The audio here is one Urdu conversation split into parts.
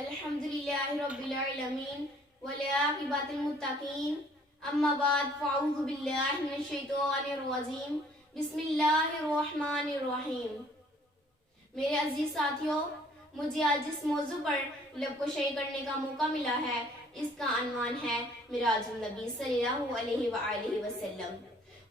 الحمد للہ رب العالمین والعاقبۃ للمتقین اما بعد فاعوذ باللہ من الشیطان الرجیم بسم اللہ الرحمن الرحیم۔ میرے عزیز ساتھیوں، مجھے آج جس موضوع پر لب کو شیئر کرنے کا موقع ملا ہے اس کا عنوان ہے معراج النبی صلی اللہ علیہ وآلہ وسلم۔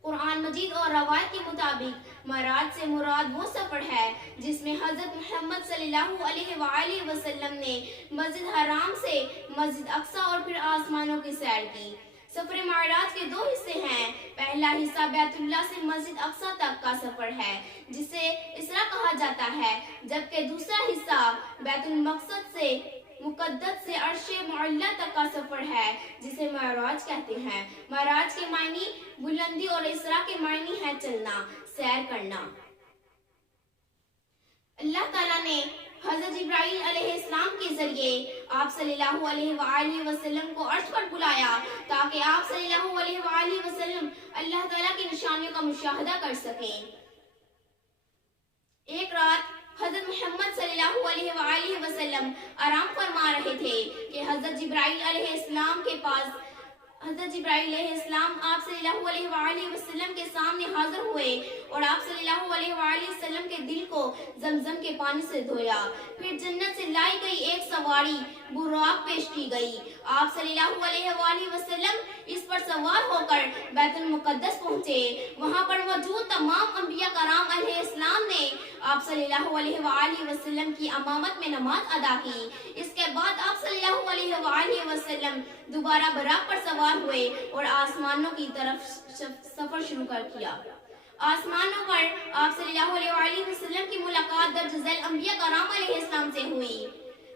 قرآن مجید اور روایت کے مطابق معراج سے مراد وہ سفر ہے جس میں حضرت محمد صلی اللہ علیہ وآلہ وسلم نے مسجد حرام سے مسجد اقصی اور پھر آسمانوں کی سیر کی۔ سفر معراج کے دو حصے ہیں۔ پہلا حصہ بیت اللہ سے مسجد اقصی تک کا سفر ہے جسے اسراء کہا جاتا ہے، جبکہ دوسرا حصہ بیت المقدس سے مقدس سے عرش معلی تک کا سفر ہے جسے معراج کہتے ہیں۔ معراج کے معنی بلندی اور اسراء کے معنی ہے چلنا، سیر کرنا۔ اللہ تعالیٰ نے حضرت جبرائیل علیہ السلام کے ذریعے آپ صلی اللہ علیہ وآلہ وسلم کو عرش پر بلایا تاکہ آپ صلی اللہ علیہ وآلہ وسلم اللہ تعالیٰ کی نشانیوں کا مشاہدہ کر سکیں۔ ایک رات حضرت محمد صلی اللہ علیہ وآلہ وسلم آرام فرما رہے تھے کہ حضرت جبرائیل علیہ السلام کے پاس جبرائیل علیہ السلام آپ صلی اللہ علیہ وآلہ وسلم کے سامنے حاضر ہوئے اور آپ صلی اللہ علیہ وآلہ وسلم کے دل کو زمزم کے پانی سے دھویا۔ پھر جنت سے لائی گئی ایک سواری براق پیش کی گئی۔ آپ صلی اللہ علیہ وآلہ وسلم اس پر سوار ہو کر بیت المقدس پہنچے۔ وہاں پر موجود تمام انبیاء کرام علیہ السلام نے آپ صلی اللہ علیہ وآلہ وسلم کی امامت میں نماز ادا کی۔ اس کے بعد آپ صلی اللہ علیہ وآلہ وسلم دوبارہ براق پر سوار ہوئے اور آسمانوں کی طرف سفر شروع کر دیا۔ آسمانوں پر آپ صلی اللہ علیہ وآلہ وسلم کی ملاقات درج ذیل انبیاء کرام علیہ السلام سے ہوئی۔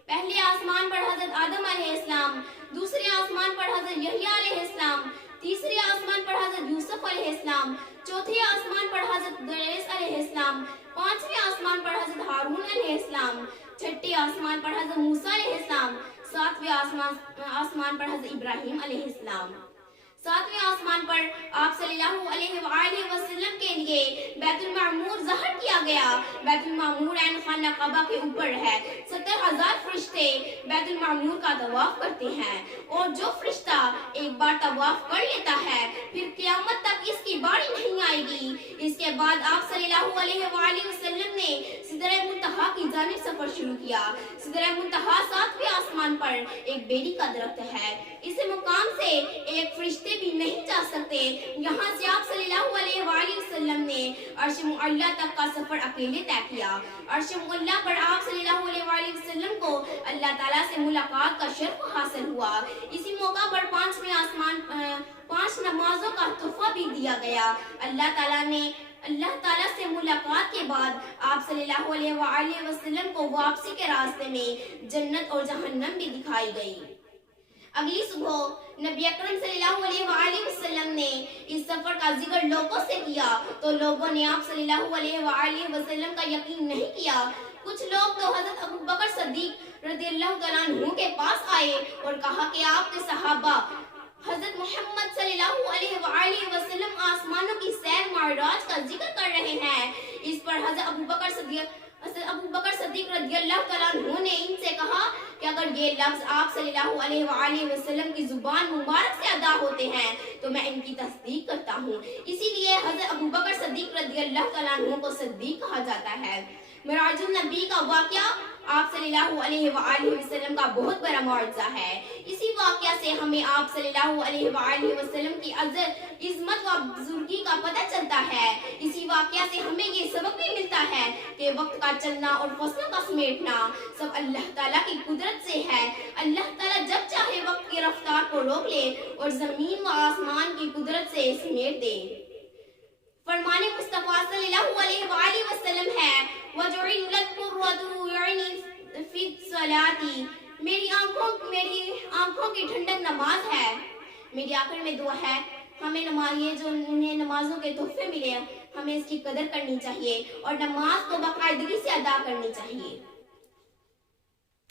پہلے آسمان پر حضرت آدم علیہ السلام، دوسرے آسمان پر حضرت یحییٰ علیہ السلام، تیسرے آسمان پر حضرت یوسف علیہ السلام، چوتھے آسمان پر حضرت ادریس علیہ السلام، پانچویں آسمان پر حضرت ہارون علیہ السلام، چھٹے آسمان پر حضرت موسیٰ علیہ السلام، ساتویں آسمان پر حضرت ابراہیم علیہ السلام۔ ساتویں آسمان پر آپ صلی اللہ علیہ وآلہ وسلم کے لیے بیت المعمور ظاہر کیا گیا۔ بیت المعمور عین خانہ کعبہ کے اوپر ہے۔ 70,000 فرشتے بیت المعمور کا طواف کرتے ہیں اور جو فرشتہ ایک بار طواف کر لیتا ہے پھر قیامت تک اس کی باری نہیں آئے گی۔ اس کے بعد آپ صلی اللہ علیہ وآلہ وسلم نے سدرہ منتہا کی جانب سفر شروع کیا۔ سدرہ منتہا 7ویں آسمان پر ایک بیری کا درخت ہے۔ اس مقام سے ایک فرشتے بھی نہیں جا سکتے۔ یہاں سے آپ صلی اللہ علیہ وآلہ وسلم نے عرش معلی تک کا سفر اکیلے طے کیا۔ عرش معلی پر آپ صلی اللہ علیہ وآلہ وسلم کو اللہ تعالیٰ سے ملاقات کا شرف حاصل ہوا۔ اسی موقع پر 5 نمازوں کا تحفہ بھی دیا گیا۔ اللہ تعالیٰ سے ملاقات کے بعد آپ صلی اللہ علیہ وآلہ وسلم کو واپسی کے راستے میں جنت اور جہنم بھی دکھائی گئی۔ اگلی صبح نبی اکرم صلی اللہ علیہ وآلہ وسلم نے اس سفر کا ذکر لوگوں سے کیا تو لوگوں نے آپ صلی اللہ علیہ وآلہ وسلم کا یقین نہیں کیا۔ کچھ لوگ تو حضرت ابوبکر صدیق رضی اللہ تعالیٰ عنہ کے پاس آئے اور کہا کہ آپ کے صحابہ حضرت محمد صلی اللہ علیہ وآلہ وسلم آسمانوں کی سیر معراج کا ذکر کر رہے ہیں۔ اس پر حضرت ابوبکر صدیق رضی اللہ تعالیٰ عنہ نے ان سے کہا کہ اگر یہ لفظ آپ صلی اللہ علیہ وآلہ وسلم کی زبان مبارک سے ادا ہوتے ہیں تو میں ان کی تصدیق کرتا ہوں۔ اسی لیے حضرت ابوبکر صدیق رضی اللہ تعالیٰ عنہ کو صدیق کہا جاتا ہے۔ معراج النبی کا واقعہ آپ صلی اللہ علیہ وآلہ وسلم کا بہت بڑا معجزہ ہے۔ اسی واقعہ سے ہمیں آپ صلی اللہ علیہ وآلہ وسلم کی عظمت و بزرگی کا پتہ چلتا ہے۔ اسی واقعہ سے ہمیں یہ سبق بھی ملتا ہے کہ وقت کا چلنا اور فصلوں کا سمیٹنا سب اللہ تعالیٰ کی قدرت سے ہے۔ اللہ تعالیٰ جب چاہے وقت کی رفتار کو روک لے اور زمین و آسمان کی قدرت سے سمیٹ دے۔ فرمان مصطفیٰ صلی اللہ علیہ وآلہ وسلم ہے وَجُعِلَتِ الْقُرَّةُ عَيْنِي فِي الصَّلَاةِ، میری آنکھوں کی ٹھنڈک نماز ہے۔ میری آخر میں دعا ہے ہمیں یہ جو انہیں نمازوں کے تحفے ملے ہمیں اس کی قدر کرنی چاہیے اور نماز کو باقاعدگی سے ادا کرنی چاہیے۔